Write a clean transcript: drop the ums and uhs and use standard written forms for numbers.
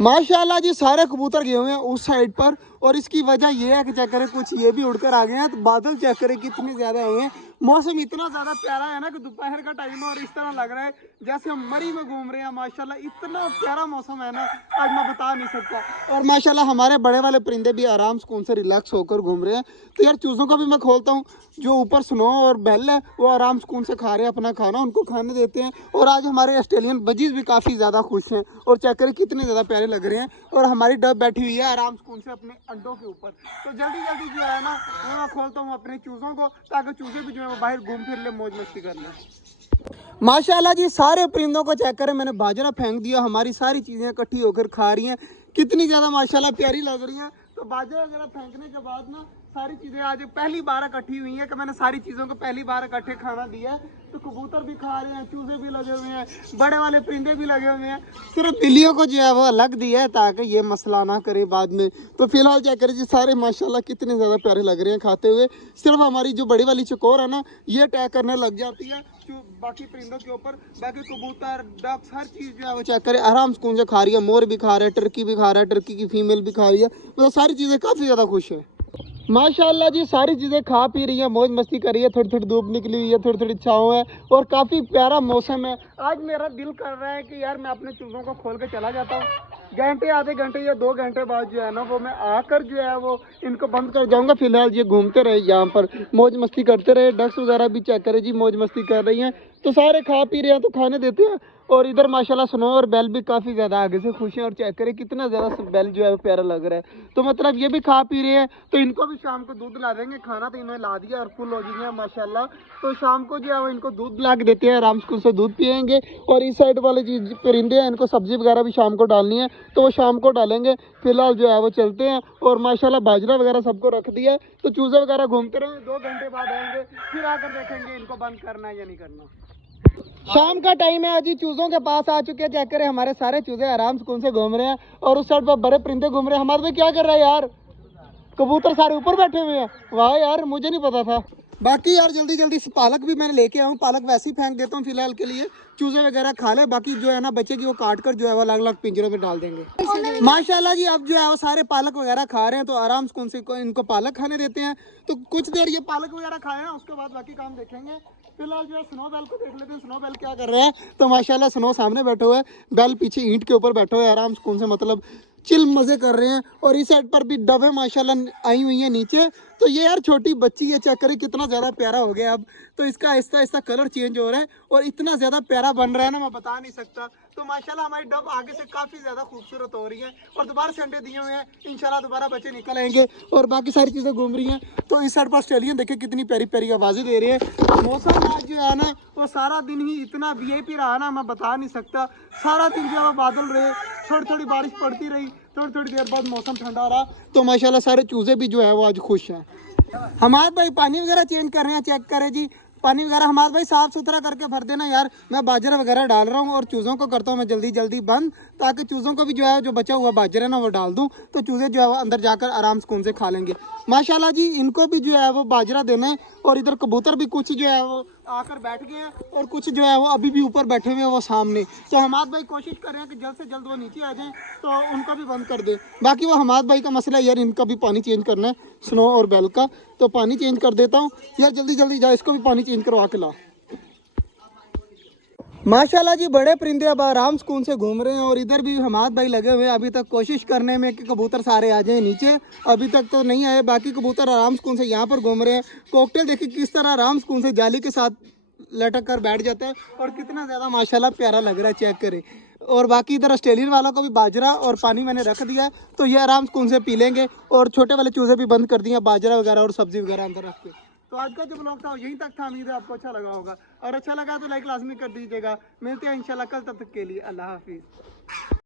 माशाल्लाह जी सारे कबूतर गए हुए हैं उस साइड पर। और इसकी वजह यह है कि चेक करें कुछ ये भी उड़कर आ गए हैं। तो बादल चेक करें कितने ज़्यादा हुए हैं। मौसम इतना ज़्यादा प्यारा है ना कि दोपहर का टाइम है और इस तरह लग रहा है जैसे हम मरी में घूम रहे हैं। माशाल्लाह इतना प्यारा मौसम है ना, आज मैं बता नहीं सकता। और माशाल्लाह हमारे बड़े वाले परिंदे भी आराम सुकून से रिलैक्स होकर घूम रहे हैं। तो यार चूज़ों को भी मैं खोलता हूँ। जो ऊपर स्नो और बेल है वो आराम सुकून से खा रहे हैं अपना खाना, उनको खाने देते हैं। और आज हमारे ऑस्ट्रेलियन बजीज भी काफ़ी ज़्यादा खुश हैं और चेक करें कितने ज़्यादा प्यारे लग रहे हैं। और हमारी डब बैठी हुई है आराम सुकून से अपने अंडों के ऊपर। तो जल्दी जल्दी जो है ना वो मैं खोलता हूँ अपने चूज़ों को, ताकि चूज़े भी जो है वो बाहर घूम फिर ले, मौज मस्ती कर लें। माशाल्लाह जी सारे परिंदों को चेक करें, मैंने बाजरा फेंक दिया। हमारी सारी चीज़ें इकट्ठी होकर खा रही हैं, कितनी ज़्यादा माशाल्लाह प्यारी लग रही हैं। तो बाजरा वगैरह फेंकने के बाद ना सारी चीज़ें आज पहली बार इकट्ठी हुई हैं कि मैंने सारी चीज़ों को पहली बार इकट्ठे खाना दिया है। तो कबूतर भी खा रहे हैं, चूजे भी लगे हुए हैं, बड़े वाले परिंदे भी लगे हुए हैं। सिर्फ बिल्लियों को जो है वो अलग दिया है ताकि ये मसला ना करे बाद में। तो फिलहाल चेक करें जी सारे माशाल्लाह कितने ज़्यादा प्यारे लग रहे हैं खाते हुए। सिर्फ हमारी जो बड़ी वाली चकोर है ना ये अटैक करने लग जाती है बाकी परिंदों के ऊपर। बाकी कबूतर डक्स हर चीज़ जो है वो चेक करें आराम सुकून से खा रही है। मोर भी खा रहा है, टर्की भी खा रहा है, टर्की की फीमेल भी खा रही है। मतलब सारी चीज़ें काफ़ी ज़्यादा खुश है। माशाल्लाह जी सारी चीज़ें खा पी रही है, मौज मस्ती कर रही है। थोड़ी थोड़ी धूप निकली हुई है, थोड़ी थोड़ी छाँव है और काफ़ी प्यारा मौसम है। आज मेरा दिल कर रहा है कि यार मैं अपने चूज़ों को खोल के चला जाता हूँ। घंटे आधे घंटे या 2 घंटे बाद जो है ना वो मैं आकर जो है वो इनको बंद कर जाऊँगा। फिलहाल ये घूमते रहे यहाँ पर, मौज मस्ती करते रहे। डक्स वगैरह भी चेक करें जी मौज मस्ती कर रही हैं। तो सारे खा पी रहे हैं तो खाने देते हैं। और इधर माशाल्लाह स्नो और बेल भी काफ़ी ज़्यादा आगे से खुश हैं। और चेक करें कितना ज़्यादा बेल जो है वो प्यारा लग रहा है। तो मतलब ये भी खा पी रहे हैं। तो इनको भी शाम को दूध ला देंगे। खाना तो इन्होंने ला दिया और फुल हो जाएंगे माशाल्लाह। तो शाम को जो है वो इनको दूध ला के देते हैं, आराम से दूध पियेंगे। और इस साइड वाले चीज परिंदे हैं इनको सब्जी वगैरह भी शाम को डालनी है तो वो शाम को डालेंगे। फिलहाल जो है वो चलते हैं। और माशाल्लाह बाजरा वगैरह सबको रख दिया है। तो चूजे वगैरह घूमते रहे, 2 घंटे बाद आएंगे फिर आकर देखेंगे इनको बंद करना है या नहीं करना। शाम का टाइम है, अजी चूजों के पास आ चुके हैं। चेक करें हमारे सारे चूजे आराम सुकून से घूम रहे हैं और उस साइड पर बड़े परिंदे घूम रहे हैं। हमारे भाई क्या कर रहा है यार? कबूतर सारे ऊपर बैठे हुए हैं। वाह यार मुझे नहीं पता था। बाकी यार जल्दी जल्दी से पालक भी मैंने लेके आऊँ। पालक वैसे ही फेंक देता हूँ फिलहाल के लिए, चूजे वगैरह खा ले। बाकी जो है ना बचेगी वो काट कर जो है वो अलग अलग पिंजरों में डाल देंगे। माशाल्लाह जी अब जो है वो सारे पालक वगैरह खा रहे हैं। तो आराम से कौन से इनको पालक खाने देते हैं। तो कुछ देर ये पालक वगैरह खाए हैं उसके बाद बाकी काम देखेंगे। फिलहाल जो है स्नो बेल को देख लेते हैं, स्नो बेल क्या कर रहे हैं। तो माशाल्लाह स्नो सामने बैठे हुए हैं, बेल पीछे ईंट के ऊपर बैठे हुए हैं आराम सुकून से, मतलब चिल मजे कर रहे हैं। और इस साइड पर भी डबे माशाल्लाह आई हुई है नीचे। तो ये यार छोटी बच्ची है, चेक करें कितना ज़्यादा प्यारा हो गया अब। तो इसका आहिस्ता आहिस्ता कलर चेंज हो रहा है और इतना ज़्यादा प्यारा बन रहा है ना मैं बता नहीं सकता। तो माशाल्लाह हमारी डब आगे से काफ़ी ज़्यादा खूबसूरत हो रही है। और दोबारा से अंडे दिए हुए हैं, इंशाल्लाह दोबारा बच्चे निकल आएंगे। और बाकी सारी चीज़ें घूम रही हैं। तो इस साइड पर ऑस्ट्रेलियन देखिए कितनी प्यारी प्यारी आवाज़ें दे रही है। मौसम आज जो है ना वो सारा दिन ही इतना वीआईपी रहा ना मैं बता नहीं सकता। सारा दिन जो है बादल रहे, थोड़ी थोड़ी बारिश पड़ती रही, थोड़ी थोड़ी देर बाद मौसम ठंडा रहा। तो माशाल्लाह सारे चूजे भी जो है वो आज खुश हैं। हमारे भाई पानी वगैरह चेंज कर रहे हैं, चेक करें जी पानी वगैरह हमारे भाई साफ सुथरा करके भर देना यार। मैं बाजरा वगैरह डाल रहा हूँ और चूज़ों को करता हूँ मैं जल्दी जल्दी बंद, ताकि चूज़ों को भी जो है जो बचा हुआ बाजरा है ना वो डाल दूँ। तो चूज़े जो है वो अंदर जाकर आराम सुकून से खा लेंगे। माशाल्लाह जी इनको भी जो है वो बाजरा देना है। और इधर कबूतर भी कुछ जो है वो आकर बैठ गए हैं और कुछ जो है वो अभी भी ऊपर बैठे हुए हैं वो सामने। तो हमाद भाई कोशिश कर रहे हैं कि जल्द से जल्द वो नीचे आ जाएं तो उनको भी बंद कर दे। बाकी वो हमाद भाई का मसला है यार, इनका भी पानी चेंज करना है स्नो और बेल का। तो पानी चेंज कर देता हूँ यार, जल्दी जल्दी जा इसको भी पानी चेंज करवा के ला। माशाल्लाह जी बड़े परिंदे अब आराम सुकून से घूम रहे हैं। और इधर भी हमाद भाई लगे हुए हैं अभी तक कोशिश करने में कि कबूतर सारे आ जाएं नीचे। अभी तक तो नहीं आए, बाकी कबूतर आराम सुकून से यहाँ पर घूम रहे हैं। कॉकटेल देखिए किस तरह आराम सुकून से जाली के साथ लटक कर बैठ जाता है और कितना ज़्यादा माशाल्लाह प्यारा लग रहा है, चेक करें। और बाकी इधर ऑस्ट्रेलियन वालों को भी बाजरा और पानी मैंने रख दिया है तो ये आराम सुकून से पी लेंगे। और छोटे वाले चूजे भी बंद कर दिए बाजरा वगैरह और सब्जी वगैरह अंदर रख के। तो आज का जो ब्लॉग था यहीं तक था, उम्मीद है आपको अच्छा लगा होगा। और अच्छा लगा तो लाइक लाजमी कर दीजिएगा। मिलते हैं इंशाल्लाह कल, तब तक के लिए अल्लाह हाफिज़।